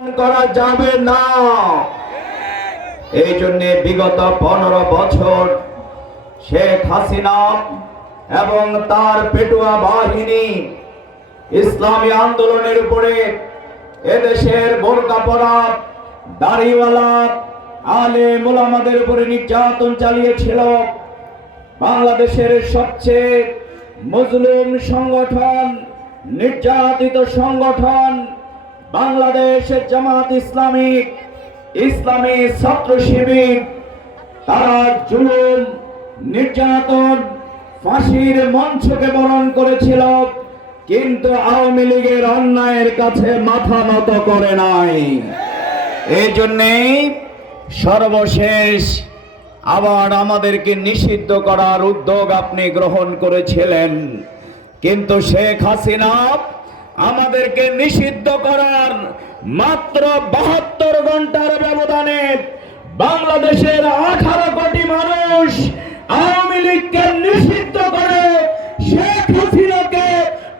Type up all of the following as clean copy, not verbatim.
করা যাবে না। এই জন্য বিগত 15 বছর শেখ হাসিনা এবং তার পেটুয়া বাহিনী ইসলামী আন্দোলনের উপরে এদেশের বোরকা পরা দাড়িওয়ালা আলেম ওলামাদের উপরে নির্যাতন চালিয়েছিল। বাংলাদেশের সবচেয়ে মজলুম সংগঠন, নির্যাতিত সংগঠন বাংলাদেশ জামাত ইসলামী, ইসলামী ছাত্র শিবির, তারা জুলুম, নির্যাতন, ফাঁসির মঞ্চকে বরণ করেছিল, কিন্তু আওয়ামী লীগের অন্যায়ের কাছে মাথা নত করে নাই। এই জন্যেই সর্বশেষ আবার আমাদেরকে নিষিদ্ধ করার উদ্যোগ আপনি গ্রহণ করেছিলেন, কিন্তু শেখ হাসিনা আমাদেরকে নিষিদ্ধ করার মাত্র 72 ঘন্টার ব্যবধানে বাংলাদেশের 18 কোটি মানুষ আওয়ামী লীগকে নিষিদ্ধ করে শেখ হাসিনাকে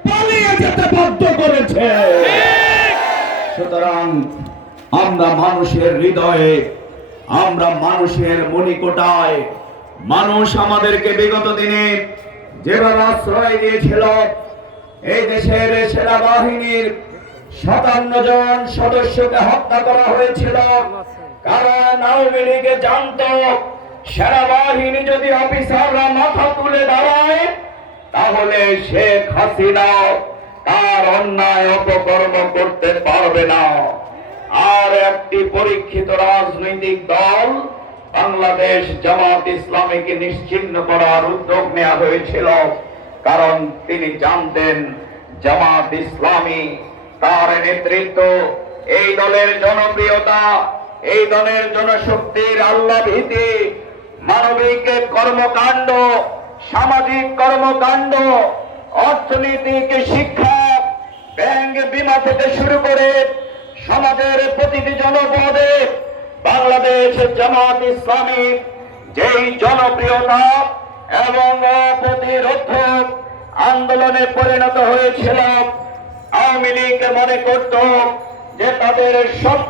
পালিয়ে যেতে বাধ্য করেছে। সুতরাং আমরা মানুষের হৃদয়ে, আমরা মানুষের মণিকোটায়, মানুষ আমাদেরকে বিগত দিনে যেভাবে আশ্রয় দিয়েছিল, এই দেশের সেনাবাহিনীর 57 জন সদস্যকে হত্যা করা হয়েছিল, কারণ আওয়ামী লীগ জানত সেনাবাহিনী যদি অফিসাররা মাথা তুলে দাঁড়ায় তাহলে শেখ হাসিনা তার অন্যায় অপকর্ম করতে পারবে না। আর একটি পরীক্ষিত রাজনৈতিক দল বাংলাদেশ জামাত ইসলামীকে নিশ্চিহ্ন করার উদ্যোগ নেওয়া হয়েছিল, কারণ তিনি জানতেন জামাত ইসলামী, তার নেতৃত্ব, এই দলের জনপ্রিয়তা, এই দলের জনশক্তির আল্লাহ ভীতি, মানবিক কর্মকাণ্ড, সামাজিক কর্মকাণ্ড, অর্থনৈতিক শিক্ষা, ব্যাংক বিমা থেকে শুরু করে সমাজের প্রতিটি জনপদে বাংলাদেশ জামাত ইসলামী যেই জনপ্রিয়তা এবং প্রতিরোধ আন্দোলনে পরিণত হয়েছিল, আওয়ামী লীগ মনে করত যে তাদের সব